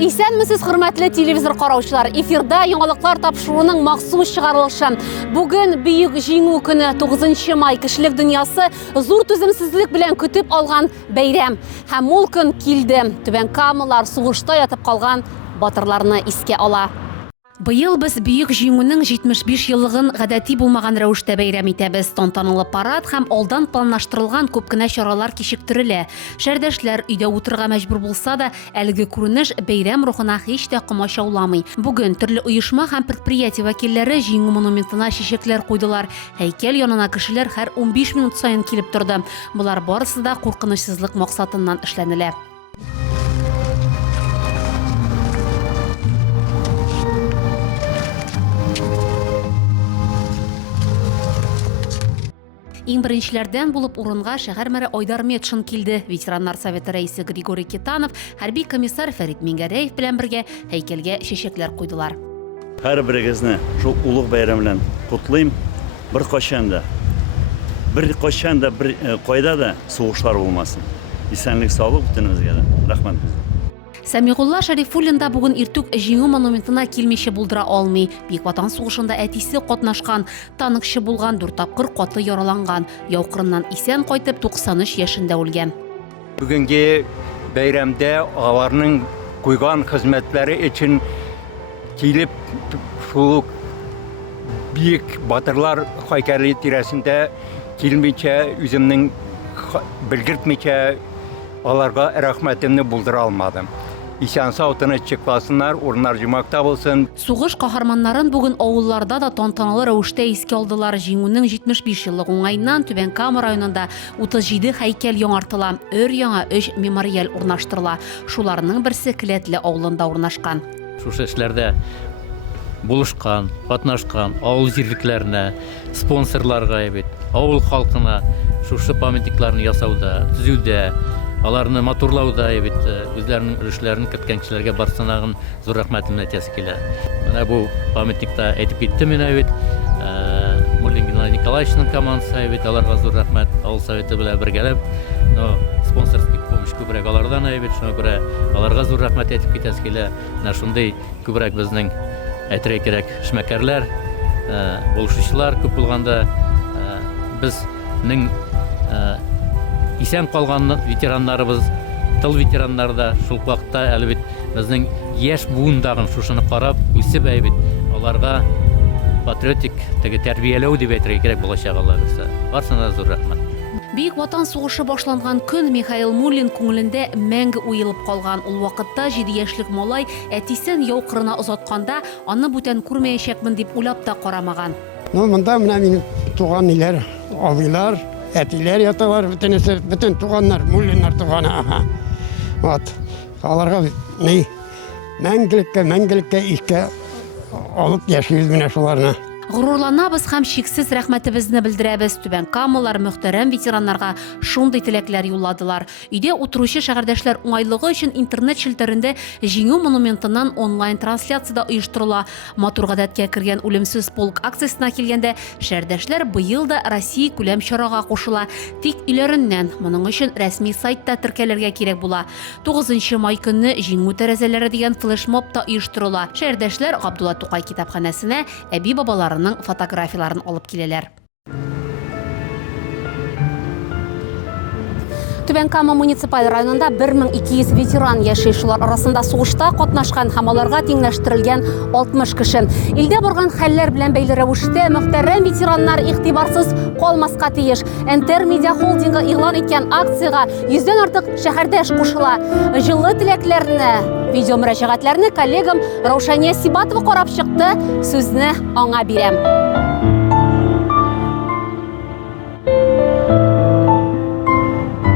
Исәнмесез, хөрмәтле телевизор караучылар, эфирда яңалыклар тапшыруның махсус чыгарылышы. Бүген бөек җиңү көне 9 май кешелек дөньясы зур түземсезлек белән көтеп алган бәйрәм. Һәм ул көн килде. Түбән Камалар сугышта ятып калган батырларны искә ала. Быел без бөек җиңүнең 75 еллыгын гадәти булмаган рәвештә бәйрәм итәбез. Тантаналы парад һәм алдан планлаштырылган күп кенә чаралар кичектерелә. Шәрдәшләр өйдә утырырга мәҗбүр булса да, әлеге күренеш бәйрәм рухына һич тә комачауламый. Бүген төрле оешма һәм предприятие вәкилләре җиңү монументына чәчәкләр куйдылар. Һәйкәл янына кешеләр һәр 15 минут саен килеп торды. Булар барысы да куркынычсызлык максатыннан эшләнелә. Иң беренчеләрдән булып урынга шәһәр мэре Айдар Метшин килде. Ветераннар советы рәисе Григорий Китанов, хәрби комиссар Фәрит Мингәрәев белән бергә һәйкәлгә чәчәкләр куйдылар. Һәр берегезне шул улуг бәйрәм белән котлыйм. Бер кайчан да кайда да сугышлар булмасын. Исәнлек, саулык бүтәнебезгә дә. Рәхмәт. Сәмигулла Шәрифуллин да бүген иртүк җиңү монументына килмичә булдыра алмый. Бик Ватан сугышында әтисе катнашкан, таныкчы булган, 4 тапкыр каты яраланган. Яукырыннан исән кайтып 93 яшендә үлгән. Бүгенге бәйрәмдә аларның куйган хезмәтләре өчен килеп шул бик батырлар һәйкәле тирәсендә килмичә, үземнең белгертмичә аларга рәхмәтемне булдыра алмадым. Исән сау тыныч чыкласыннар, урыннар җимакта булсын. Сугыш каһарманнарын бүген авылларда да тантаналы рәвештә искә алдылар. Җиңүнең 75 еллык уңаеннан Түбән Кама районында 37 һәйкәл яңартыла, өр-яңа 3 мемориаль урнаштырыла. Шуларның берсе Келәтле авылында урнашкан. Шушы эшләрдә булышкан, катнашкан авыл җирлекләренә, спонсорларга бит, авыл халкына шушы памятникларны ясауда, төзүдә, аларны матурлауда бит үзләренең өлешләрен керткән кешеләргә барсынагын зур рәхмәтемне әйтәсе килә. Менә бу памятникта әйтеп китте менә бит Муллин Геннадий Николаевичның командасы бит, аларга зур рәхмәт, авыл советы белән бергәләп, спонсорский помощь күбрәк алардан бит, шуңа күрә аларга зур рәхмәт әйтеп китәсе килә. Менә шундый күбрәк безнең әйтергә кирәк эшмәкәрләр, булышучылар күп булганда безнең исән калган ветераннарыбыз, тыл ветераннарда шул вакытта әле бит безнең яшь буындагы шушыны карап, үсеп бит аларга патриотик тәрбияләү дип әйтергә кирәк булачак аларга. Барсына зур рәхмәт. Бөек Ватан сугышы башланган көн Михаил Муллин күңелендә мәңге уелып калган. Ул вакытта 7 яшьлек малай әтисен яукырына озатканда, аны бүтән күрмәячәкмен дип уйлап та карамаган. Монда менә минем туган иләр, абыйлар, әтиләр яталар, бүтән туганнар, Муллиннар туганы. Вот. Аларга мәңгелеккә искә алып яшибез менә шуларны. Горурланабыз һәм чиксез рәхмәтебезне белдерәбез. Түбән Камалар мөхтәрәм ветераннарга шундый теләкләр юлладылар. Өйдә утыручы шәһәрдәшләр уңайлыгы өчен интернет челтәрендә җиңү монументыннан онлайн трансляцияда оештырыла. Матур гадәткә кергән үлемсез полк акциясына килгәндә, шәһәрдәшләр быел да Россия күләм чарага кушыла. Тик өйләреннән. Моның өчен рәсми сайтта теркәлергә кирәк була. 9 май көнне җиңү тәрәзәләре дигән флешмоб та оештырыла. Шәһәрдәшләр Габдулла Тукай китапханәсенә әби бабаларының фотографияларын алып киләләр. Түбән Кама муниципаль районында 1200 ветеран яши. Шулар арасында сугышта катнашкан һәм аларга тиңләштерелгән 60 кеше. Илдә барган хәлләр белән бәйле рәвештә мөхтәрәм ветераннар игътибарсыз калмаска тиеш. Enter Media холдингы игълан иткән акцияга 100дән артык шәһәрдәш кушыла. Җылы теләкләрне, видео мөрәҗәгатьләрне коллегам Раушания Сибатова карап чыкты. Сүзне аңа бирәм.